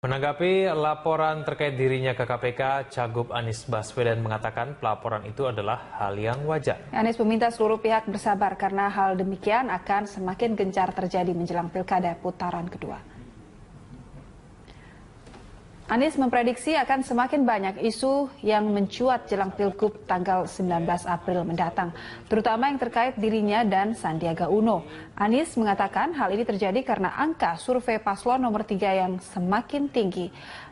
Menanggapi laporan terkait dirinya ke KPK, Cagup Anies Baswedan mengatakan pelaporan itu adalah hal yang wajar. Anies meminta seluruh pihak bersabar karena hal demikian akan semakin gencar terjadi menjelang pilkada putaran kedua. Anies memprediksi akan semakin banyak isu yang mencuat jelang Pilgub tanggal 19 April mendatang, terutama yang terkait dirinya dan Sandiaga Uno. Anies mengatakan hal ini terjadi karena angka survei paslon nomor 3 yang semakin tinggi.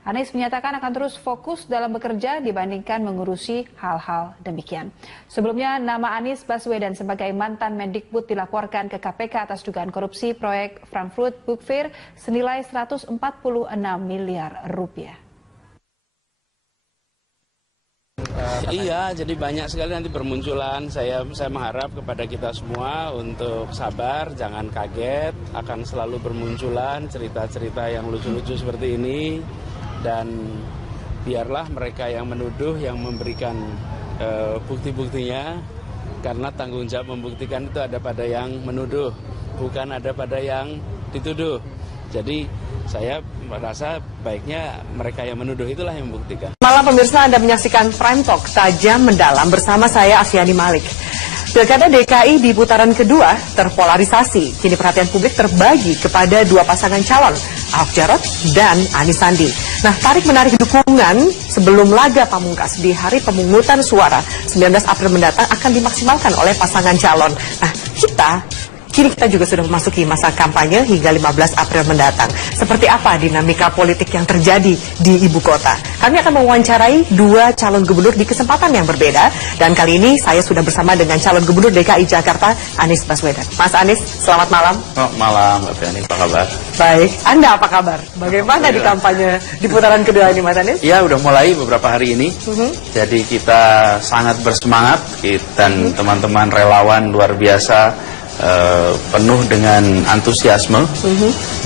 Anies menyatakan akan terus fokus dalam bekerja dibandingkan mengurusi hal-hal demikian. Sebelumnya, nama Anies Baswedan sebagai mantan Mendikbud dilaporkan ke KPK atas dugaan korupsi proyek Frankfurt Book Fair senilai 146 miliar rupiah. Iya, jadi banyak sekali nanti bermunculan. Saya mengharap kepada kita semua untuk sabar, jangan kaget. Akan selalu bermunculan cerita-cerita yang lucu-lucu seperti ini. Dan biarlah mereka yang menuduh, yang memberikan bukti-buktinya. Karena tanggung jawab membuktikan itu ada pada yang menuduh, bukan ada pada yang dituduh. Jadi saya merasa baiknya mereka yang menuduh itulah yang membuktikan. Malam pemirsa, Anda menyaksikan Prime Talk Tajam Mendalam bersama saya Afiani Malik. Pilkada DKI di putaran kedua terpolarisasi. Kini perhatian publik terbagi kepada dua pasangan calon, Ahok Jarot dan Anies Sandi. Nah, tarik-menarik dukungan sebelum laga pamungkas di hari pemungutan suara 19 April mendatang akan dimaksimalkan oleh pasangan calon. Nah, kini kita juga sudah memasuki masa kampanye hingga 15 April mendatang. Seperti apa dinamika politik yang terjadi di ibu kota? Kami akan mewawancarai dua calon gubernur di kesempatan yang berbeda. Dan kali ini saya sudah bersama dengan calon gubernur DKI Jakarta, Anies Baswedan. Mas Anies, selamat malam. Oh, malam, Mbak Fiani, apa kabar? Baik, Anda apa kabar? Bagaimana di kampanye di putaran kedua ini, Mas Anies? Ya, udah mulai beberapa hari ini. Jadi kita sangat bersemangat. Dan teman-teman relawan luar biasa. Penuh dengan antusiasme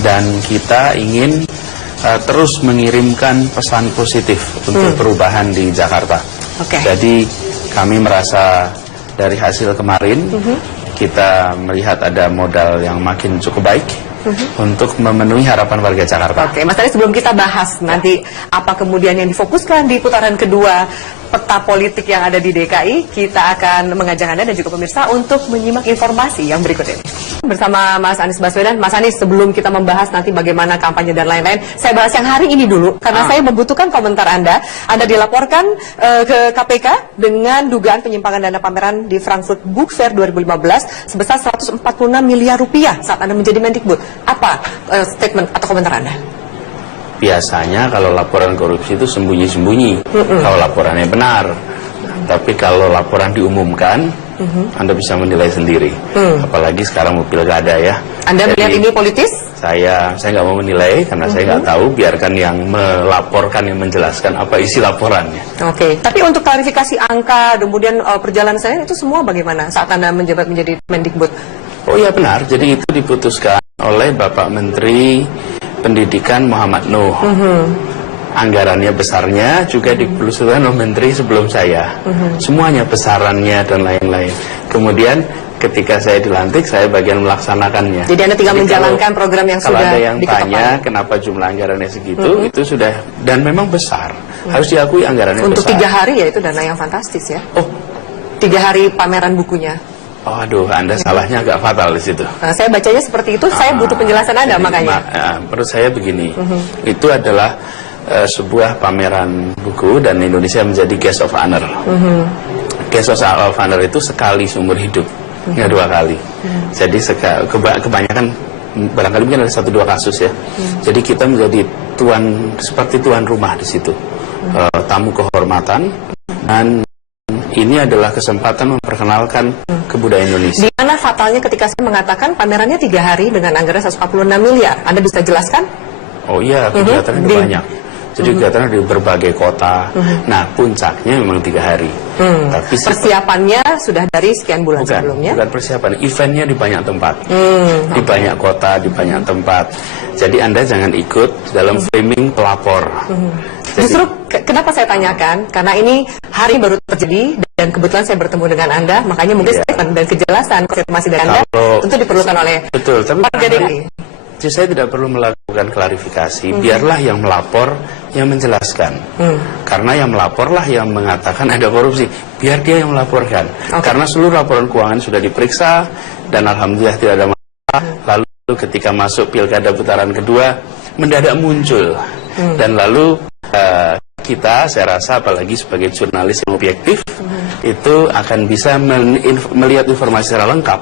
dan kita ingin terus mengirimkan pesan positif untuk perubahan di Jakarta. Jadi kami merasa dari hasil kemarin kita melihat ada modal yang makin cukup baik untuk memenuhi harapan warga Jakarta. Oke, Mas Anies, sebelum kita bahas nanti apa kemudian yang difokuskan di putaran kedua peta politik yang ada di DKI, kita akan mengajak Anda dan juga pemirsa untuk menyimak informasi yang berikut ini. Bersama Mas Anies Baswedan. Mas Anies, sebelum kita membahas nanti bagaimana kampanye dan lain-lain, saya bahas yang hari ini dulu, karena saya membutuhkan komentar Anda. Anda dilaporkan ke KPK dengan dugaan penyimpangan dana pameran di Frankfurt Book Fair 2015 sebesar 146 miliar rupiah saat Anda menjadi Mendikbud. Apa statement atau komentar Anda? Biasanya kalau laporan korupsi itu sembunyi-sembunyi, kalau laporannya benar. Tapi kalau laporan diumumkan, Anda bisa menilai sendiri. Apalagi sekarang mau pilkada ya. Anda melihat ini politis? Saya nggak mau menilai karena saya nggak tahu. Biarkan yang melaporkan, yang menjelaskan apa isi laporannya. Oke. Tapi untuk klarifikasi angka, kemudian perjalanan saya itu semua bagaimana saat Anda menjabat menjadi Mendikbud? Oh iya benar. Jadi itu diputuskan oleh Bapak Menteri Pendidikan Muhammad Nuh. Anggarannya besarnya juga diputuskan oleh menteri sebelum saya. Semuanya besarannya dan lain-lain. Kemudian ketika saya dilantik, saya bagian melaksanakannya. Jadi Anda tinggal menjalankan program yang sudah diketok. Kalau ada yang diketok tanya kenapa jumlah anggarannya segitu, itu sudah, dan memang besar. Harus diakui anggarannya untuk besar. Untuk 3 hari ya itu dana yang fantastis ya. Oh, 3 hari pameran bukunya. Oh, aduh, Anda salahnya agak fatal di situ. Nah, saya bacanya seperti itu, saya butuh penjelasan Anda makanya. Menurut saya begini, itu adalah sebuah pameran buku dan Indonesia menjadi guest of honor. Guest of honor itu sekali seumur hidup, nggak 2 kali. Jadi kebanyakan barangkali mungkin ada 1-2 kasus ya. Jadi kita menjadi seperti tuan rumah di situ, tamu kehormatan, dan ini adalah kesempatan memperkenalkan kebudayaan Indonesia. Di mana fatalnya ketika saya mengatakan pamerannya 3 hari dengan anggaran 146 miliar? Anda bisa jelaskan? Oh iya, kegiatannya banyak. Jadi kegiatannya di berbagai kota. Nah, puncaknya memang 3 hari. Tapi persiapannya sudah dari sekian bulan sebelumnya? Bukan persiapan, eventnya di banyak tempat. Di banyak kota, di banyak tempat. Jadi Anda jangan ikut dalam framing pelapor. Justru kenapa saya tanyakan, karena ini hari baru terjadi dan kebetulan saya bertemu dengan Anda, makanya mungkin statement dan kejelasan konfirmasi dari Anda tentu diperlukan oleh betul, tapi warga DKI. saya tidak perlu melakukan bukan klarifikasi, biarlah yang melapor yang menjelaskan. Karena yang melaporlah yang mengatakan ada korupsi, biar dia yang melaporkan. Karena seluruh laporan keuangan sudah diperiksa dan alhamdulillah tidak ada masalah. Lalu ketika masuk pilkada putaran kedua mendadak muncul dan lalu kita, saya rasa apalagi sebagai jurnalis yang objektif, itu akan bisa melihat informasi secara lengkap,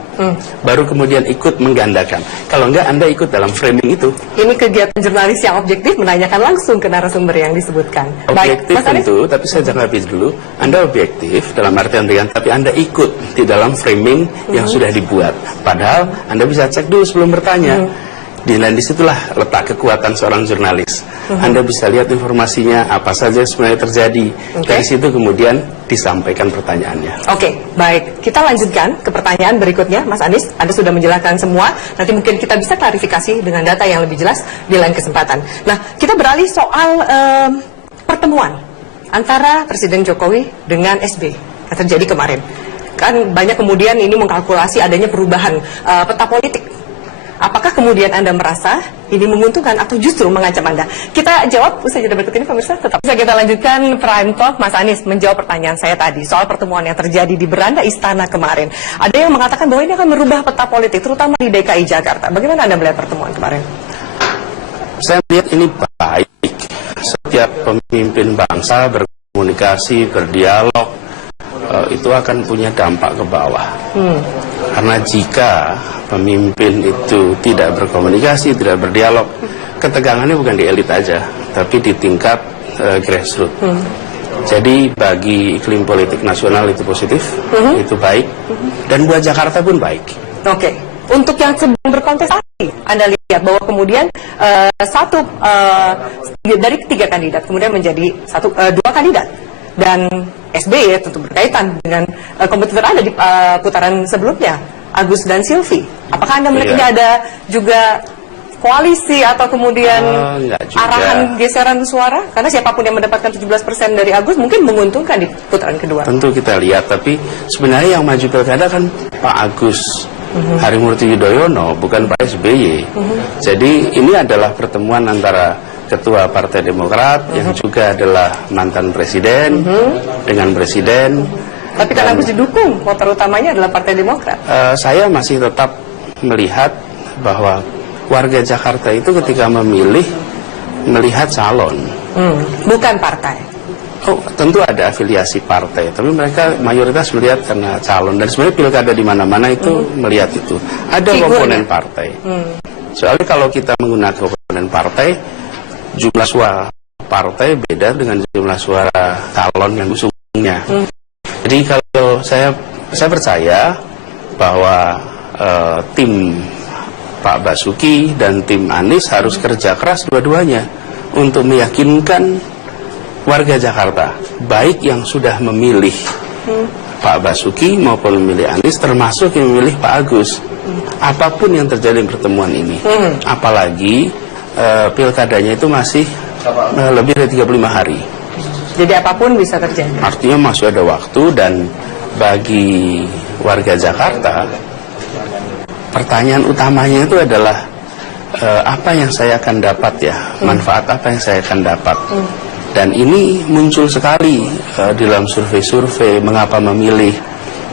baru kemudian ikut menggandakan. Kalau enggak, Anda ikut dalam framing itu. Ini kegiatan jurnalis yang objektif, menanyakan langsung ke narasumber yang disebutkan. Objektif Baik, tentu, tapi saya jangan habis dulu. Anda objektif dalam artian ringan, tapi Anda ikut di dalam framing yang sudah dibuat. Padahal Anda bisa cek dulu sebelum bertanya. Dan disitulah letak kekuatan seorang jurnalis. Anda bisa lihat informasinya, apa saja sebenarnya terjadi. Dari situ kemudian disampaikan pertanyaannya. Oke, baik. Kita lanjutkan ke pertanyaan berikutnya, Mas Anies. Anda sudah menjelaskan semua. Nanti mungkin kita bisa klarifikasi dengan data yang lebih jelas di lain kesempatan. Nah, kita beralih soal pertemuan antara Presiden Jokowi dengan SB yang terjadi kemarin. Kan banyak kemudian ini mengkalkulasi adanya perubahan peta politik. Apakah kemudian Anda merasa ini menguntungkan atau justru mengancam Anda? Kita jawab usai jeda berikut ini, pemirsa. Tetap bisa kita lanjutkan Prime Talk. Mas Anies menjawab pertanyaan saya tadi soal pertemuan yang terjadi di beranda Istana kemarin. Ada yang mengatakan bahwa ini akan merubah peta politik, terutama di DKI Jakarta. Bagaimana Anda melihat pertemuan kemarin? Saya melihat ini baik. Setiap pemimpin bangsa berkomunikasi, berdialog, itu akan punya dampak ke bawah. Karena jika pemimpin itu tidak berkomunikasi, tidak berdialog, ketegangannya bukan di elit aja, tapi di tingkat grassroots. Jadi bagi iklim politik nasional itu positif, itu baik, dan buat Jakarta pun baik. Oke, untuk yang sedang berkontestasi, Anda lihat bahwa kemudian dari 3 kandidat kemudian menjadi 2 kandidat. Dan SBY tentu berkaitan dengan kompetitor Anda di putaran sebelumnya, Agus dan Silvi. Apakah Anda melihat ini ada juga koalisi atau kemudian arahan geseran suara? Karena siapapun yang mendapatkan 17% dari Agus mungkin menguntungkan di putaran kedua. Tentu kita lihat, tapi sebenarnya yang maju pilkada kan Pak Agus Harimurti Yudhoyono, bukan Pak SBY. Jadi ini adalah pertemuan antara Ketua Partai Demokrat yang juga adalah mantan presiden dengan presiden. Tapi kan Agus didukung, voter utamanya adalah Partai Demokrat. Saya masih tetap melihat bahwa warga Jakarta itu ketika memilih, melihat calon. Bukan partai. Oh, tentu ada afiliasi partai, tapi mereka mayoritas melihat karena calon. Dan sebenarnya pilkada di mana-mana itu melihat itu. Ada komponen partai. Soalnya kalau kita menggunakan komponen partai, jumlah suara partai beda dengan jumlah suara calon yang usungnya. Jadi kalau saya percaya bahwa tim Pak Basuki dan tim Anies harus kerja keras dua-duanya untuk meyakinkan warga Jakarta, baik yang sudah memilih Pak Basuki maupun memilih Anies, termasuk yang memilih Pak Agus. Apapun yang terjadi di pertemuan ini, apalagi pilkadanya itu masih lebih dari 35 hari. Jadi apapun bisa terjadi. Artinya masih ada waktu, dan bagi warga Jakarta, pertanyaan utamanya itu adalah apa yang saya akan dapat ya, manfaat apa yang saya akan dapat. Dan ini muncul sekali di dalam survei-survei mengapa memilih.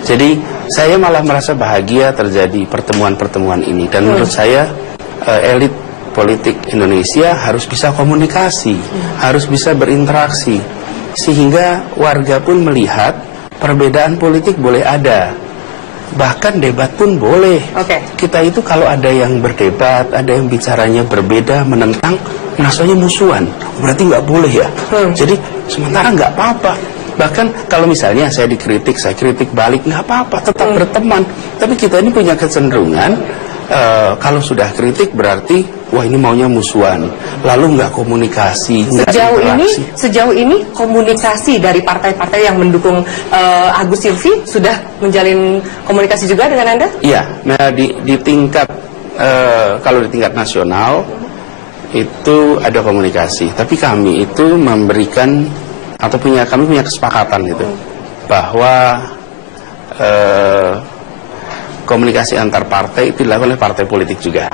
Jadi saya malah merasa bahagia terjadi pertemuan-pertemuan ini, dan menurut saya elit politik Indonesia harus bisa komunikasi, harus bisa berinteraksi, sehingga warga pun melihat perbedaan politik boleh ada, bahkan debat pun boleh. Kita itu kalau ada yang berdebat, ada yang bicaranya berbeda, menentang, rasanya musuhan, berarti nggak boleh ya. Jadi sementara nggak apa-apa. Bahkan kalau misalnya saya dikritik, saya kritik balik, nggak apa-apa, tetap berteman. Tapi kita ini punya kecenderungan, kalau sudah kritik berarti wah ini maunya musuhan, lalu nggak komunikasi, nggak interaksi. Sejauh ini komunikasi dari partai-partai yang mendukung Agus Silvi sudah menjalin komunikasi juga dengan Anda? Iya, nah di tingkat kalau di tingkat nasional itu ada komunikasi, tapi kami itu memberikan atau kami punya kesepakatan itu bahwa komunikasi antar partai itu dilakukan oleh partai politik juga.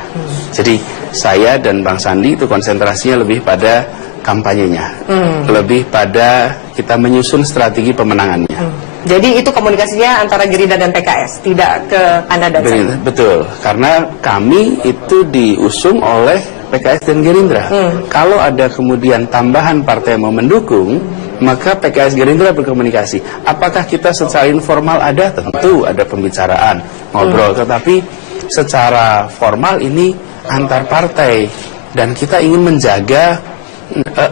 Jadi Saya dan Bang Sandi itu konsentrasinya lebih pada kampanyenya, lebih pada kita menyusun strategi pemenangannya. Jadi itu komunikasinya antara Gerindra dan PKS, tidak ke Anda dan saya? Betul, karena kami itu diusung oleh PKS dan Gerindra. Kalau ada kemudian tambahan partai yang mau mendukung, maka PKS Gerindra berkomunikasi. Apakah kita secara informal ada? Tentu ada pembicaraan, ngobrol. Tetapi secara formal ini antar partai. Dan kita ingin menjaga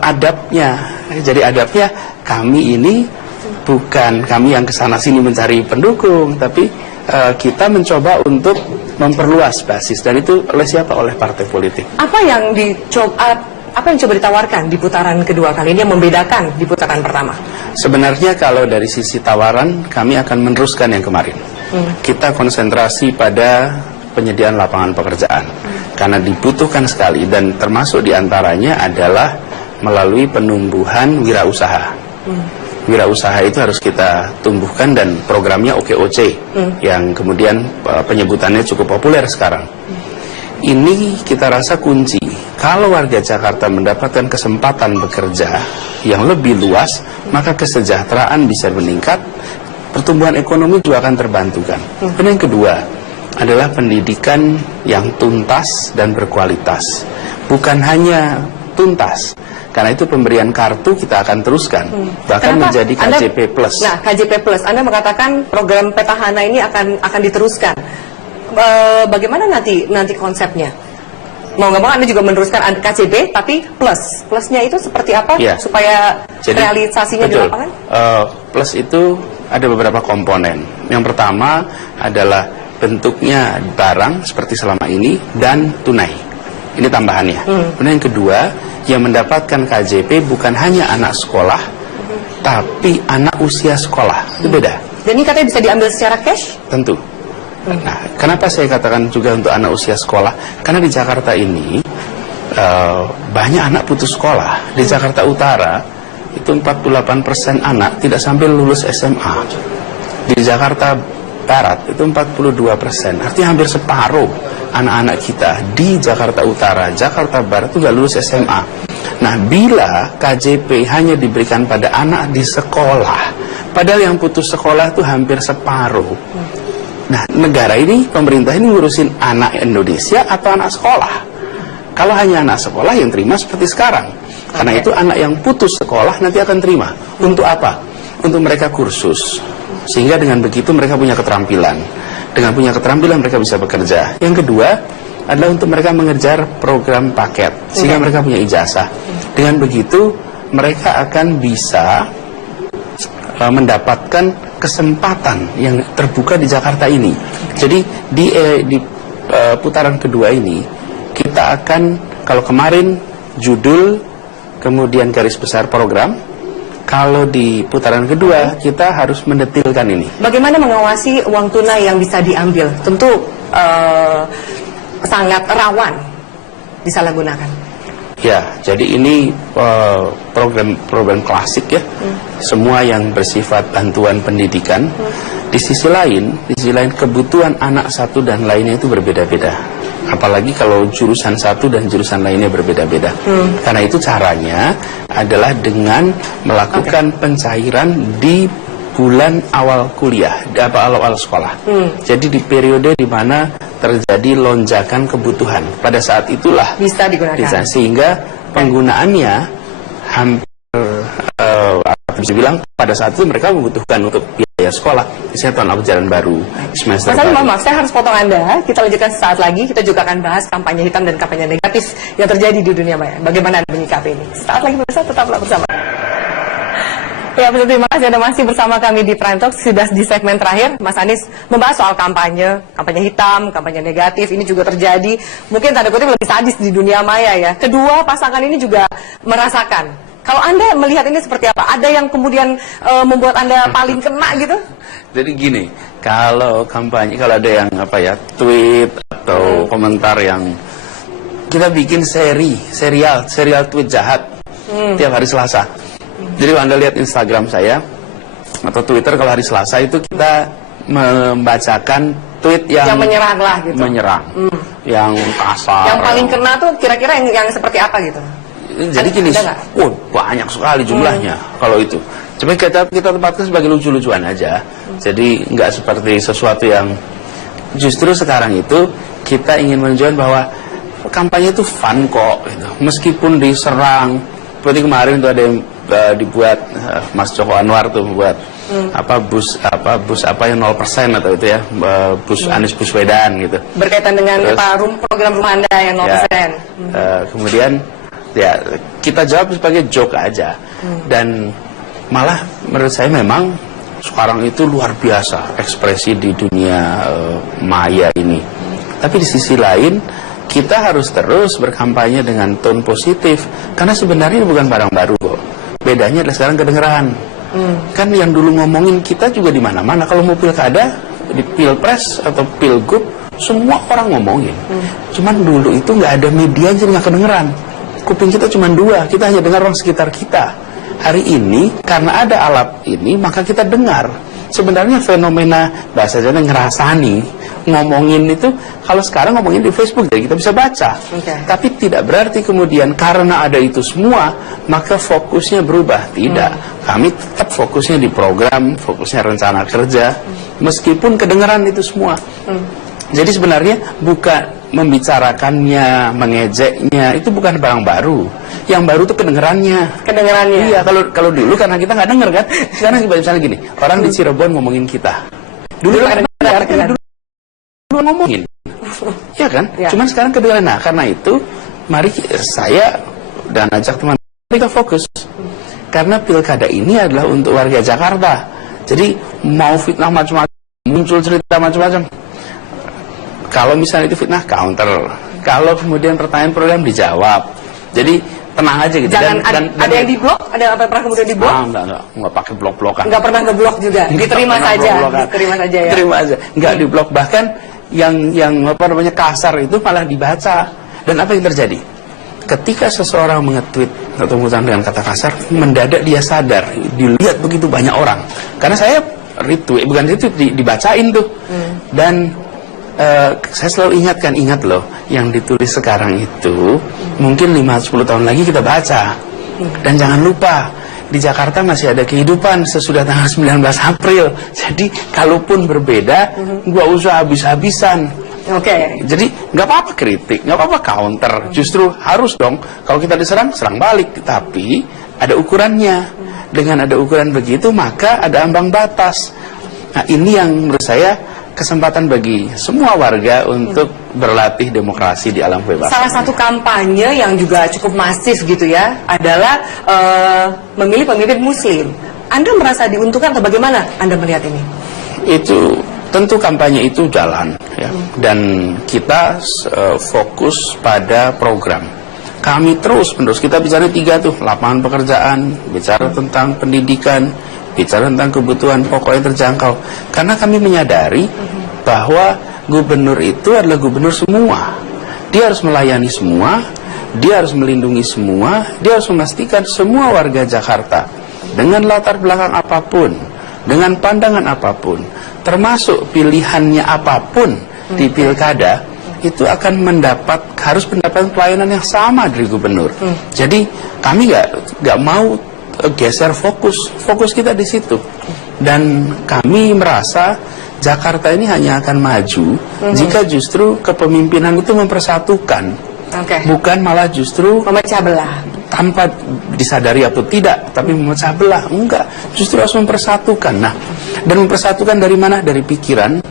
adabnya. Jadi adabnya kami ini bukan kami yang kesana sini mencari pendukung, tapi kita mencoba untuk memperluas basis. Dan itu oleh siapa? Oleh partai politik. Apa yang coba ditawarkan di putaran kedua kali ini yang membedakan di putaran pertama? Sebenarnya kalau dari sisi tawaran, kami akan meneruskan yang kemarin. Kita konsentrasi pada penyediaan lapangan pekerjaan. Karena dibutuhkan sekali, dan termasuk diantaranya adalah melalui penumbuhan wirausaha. Wirausaha itu harus kita tumbuhkan, dan programnya OKOC yang kemudian penyebutannya cukup populer sekarang. Ini kita rasa kunci. Kalau warga Jakarta mendapatkan kesempatan bekerja yang lebih luas, maka kesejahteraan bisa meningkat, pertumbuhan ekonomi juga akan terbantukan. Dan yang kedua adalah pendidikan yang tuntas dan berkualitas. Bukan hanya tuntas, karena itu pemberian kartu kita akan teruskan, bahkan menjadi KJP Plus. Nah, KJP Plus, Anda mengatakan program petahana ini akan diteruskan. Bagaimana nanti konsepnya? Mau nggak mau Anda juga meneruskan KJP, tapi plusnya itu seperti apa supaya realisasinya di lapangan? Plus itu ada beberapa komponen. Yang pertama adalah bentuknya barang seperti selama ini dan tunai. Ini tambahannya. Kemudian yang kedua, yang mendapatkan KJP bukan hanya anak sekolah, tapi anak usia sekolah. Itu beda. Dan ini katanya bisa diambil secara cash? Tentu. Nah, kenapa saya katakan juga untuk anak usia sekolah? Karena di Jakarta ini banyak anak putus sekolah. Di Jakarta Utara itu 48% anak tidak sampai lulus SMA. Di Jakarta Barat itu 42%. Artinya hampir separuh anak-anak kita di Jakarta Utara, Jakarta Barat itu nggak lulus SMA. Nah, bila KJP hanya diberikan pada anak di sekolah, padahal yang putus sekolah itu hampir separuh. Nah, negara ini, pemerintah ini ngurusin anak Indonesia atau anak sekolah? Kalau hanya anak sekolah, yang terima seperti sekarang. Karena itu anak yang putus sekolah nanti akan terima. Untuk apa? Untuk mereka kursus. Sehingga dengan begitu mereka punya keterampilan. Dengan punya keterampilan mereka bisa bekerja. Yang kedua adalah untuk mereka mengejar program paket. Sehingga mereka punya ijazah. Dengan begitu mereka akan bisa mendapatkan kesempatan yang terbuka di Jakarta ini. Jadi di putaran kedua ini kita akan, kalau kemarin judul kemudian garis besar program, kalau di putaran kedua kita harus mendetilkan ini. Bagaimana mengawasi uang tunai yang bisa diambil? Tentu sangat rawan disalahgunakan. Ya, jadi ini program klasik ya. Semua yang bersifat bantuan pendidikan. Di sisi lain kebutuhan anak satu dan lainnya itu berbeda-beda. Apalagi kalau jurusan satu dan jurusan lainnya berbeda-beda. Karena itu caranya adalah dengan melakukan pencairan di bulan awal kuliah, di awal sekolah. Jadi di periode di mana terjadi lonjakan kebutuhan, pada saat itulah bisa digunakan. Sehingga penggunaannya hampir bisa bilang pada saat itu mereka membutuhkan untuk biaya sekolah. Misalnya tahun ajaran baru, semester baru. Maaf, saya harus potong Anda. Kita lanjutkan sesaat lagi. Kita juga akan bahas kampanye hitam dan kampanye negatif yang terjadi di dunia maya. Bagaimana Anda menyikapi ini? Saat lagi pemirsa, tetaplah bersama. Ya, terima kasih Anda masih bersama kami di Prime Talk. Sudah di segmen terakhir, Mas Anies membahas soal kampanye hitam, kampanye negatif. Ini juga terjadi, mungkin tanda kutip lebih sadis di dunia maya ya. Kedua pasangan ini juga merasakan. Kalau Anda melihat ini seperti apa? Ada yang kemudian membuat Anda paling kena gitu? Jadi gini, kalau kampanye, kalau ada yang tweet atau komentar yang kita bikin serial tweet jahat tiap hari Selasa. Jadi kalau Anda lihat Instagram saya atau Twitter, kalau hari Selasa itu kita membacakan tweet yang menyerang lah gitu. Menyerang. yang kasar. Yang paling kena tuh kira-kira yang seperti apa gitu? Jadi gini, banyak sekali jumlahnya kalau itu. Cuma kita tempatkan sebagai lucu-lucuan aja. Jadi nggak seperti sesuatu yang justru sekarang itu kita ingin menunjukkan bahwa kampanye itu fun kok. Gitu. Meskipun diserang, seperti kemarin itu ada yang dibuat Mas Joko Anwar tuh buat bus yang 0% atau itu ya, bus Anies Baswedan gitu. Berkaitan dengan program rumah Anda yang 0%. Ya, kemudian ya kita jawab sebagai joke aja. Dan malah menurut saya memang sekarang itu luar biasa ekspresi di dunia maya ini. Tapi di sisi lain kita harus terus berkampanye dengan tone positif, karena sebenarnya bukan barang baru kok. Bedanya adalah sekarang kedengeran. Kan yang dulu ngomongin kita juga di mana-mana. Kalau mau pilkada, di pilpres atau pilgub, semua orang ngomongin. Cuman dulu itu nggak ada media, jadi nggak kedengeran. Kuping kita cuma 2, kita hanya dengar orang sekitar kita. Hari ini, karena ada alat ini, maka kita dengar. Sebenarnya fenomena bahasa Jawa ngerasani, ngomongin itu, kalau sekarang ngomongin di Facebook, jadi kita bisa baca. Tapi tidak berarti kemudian karena ada itu semua, maka fokusnya berubah. Tidak. Kami tetap fokusnya di program, fokusnya rencana kerja, meskipun kedengaran itu semua. Jadi sebenarnya bukan membicarakannya, mengejeknya, itu bukan barang baru. Yang baru itu kedengerannya. Iya, kalau dulu karena kita nggak denger kan. Sekarang misalnya gini, orang di Cirebon ngomongin kita. Dulu ngomongin. Iya kan? Ya. Cuman sekarang kedengeran. Nah, karena itu mari saya dan ajak teman kita fokus. Karena pilkada ini adalah untuk warga Jakarta. Jadi mau fitnah macam-macam, muncul cerita macam-macam. Kalau misalnya itu fitnah, counter. Kalau kemudian pertanyaan program dijawab. Jadi tenang aja gitu. Jangan dan ada yang diblok? Ada apa pernah kemudian diblok? Enggak pakai blok-blokan. Enggak pernah ngeblok juga. Diterima saja ya. Terima aja. Enggak diblok, bahkan yang kasar itu malah dibaca. Dan apa yang terjadi? Ketika seseorang menge-tweet atau menggunakan dengan kata kasar, mendadak dia sadar, dilihat begitu banyak orang. Karena saya retweet, bukan retweet, dibacain tuh. Dan saya selalu ingat loh, yang ditulis sekarang itu mungkin 5-10 tahun lagi kita baca. Dan jangan lupa, di Jakarta masih ada kehidupan sesudah tanggal 19 April. Jadi kalaupun berbeda, gak usah habis-habisan. Jadi nggak apa-apa kritik, nggak apa-apa counter. Justru harus dong, kalau kita diserang, serang balik. Tapi ada ukurannya. Dengan ada ukuran begitu, maka ada ambang batas. Nah, ini yang menurut saya kesempatan bagi semua warga untuk berlatih demokrasi di alam kebebasan. Salah satu kampanye yang juga cukup masif gitu ya adalah memilih pemimpin Muslim. Anda merasa diuntungkan atau bagaimana Anda melihat ini? Itu tentu kampanye itu jalan ya, dan kita fokus pada program. Kami terus-menerus kita bicara 3 tuh, lapangan pekerjaan, bicara tentang pendidikan, bicara tentang kebutuhan pokok yang terjangkau. Karena kami menyadari bahwa gubernur itu adalah gubernur semua. Dia harus melayani semua, dia harus melindungi semua, dia harus memastikan semua warga Jakarta dengan latar belakang apapun, dengan pandangan apapun, termasuk pilihannya apapun di pilkada, itu akan harus mendapatkan pelayanan yang sama dari gubernur. Jadi kami nggak mau geser fokus kita di situ. Dan kami merasa Jakarta ini hanya akan maju jika justru kepemimpinan itu mempersatukan, bukan malah justru memecah belah. Tanpa disadari atau tidak, tapi memecah belah. Enggak, justru harus mempersatukan. Nah, dan mempersatukan dari mana? Dari pikiran,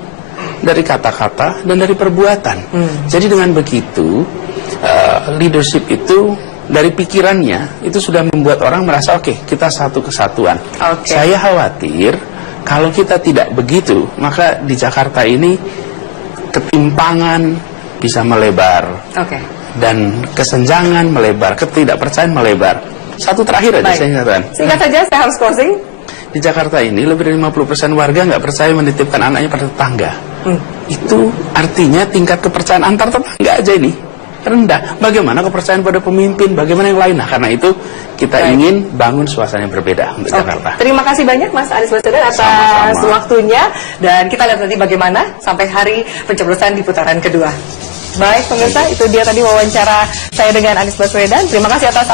dari kata-kata, dan dari perbuatan. Jadi dengan begitu, leadership itu dari pikirannya itu sudah membuat orang merasa oke, kita satu kesatuan. Saya khawatir kalau kita tidak begitu, maka di Jakarta ini ketimpangan bisa melebar. Dan kesenjangan melebar, ketidakpercayaan melebar. Satu terakhir aja saya nyatakan. Singkat saja, saya harus closing. Di Jakarta ini lebih dari 50% warga nggak percaya menitipkan anaknya pada tetangga. Itu artinya tingkat kepercayaan antar tetangga aja ini rendah. Bagaimana kepercayaan pada pemimpin, bagaimana yang lain? Nah, karena itu kita ingin bangun suasana yang berbeda untuk Jakarta. Terima kasih banyak Mas Anies Baswedan atas waktunya. Dan kita lihat nanti bagaimana sampai hari pencoblosan di putaran kedua. Baik pemirsa, itu dia tadi wawancara saya dengan Anies Baswedan. Terima kasih atas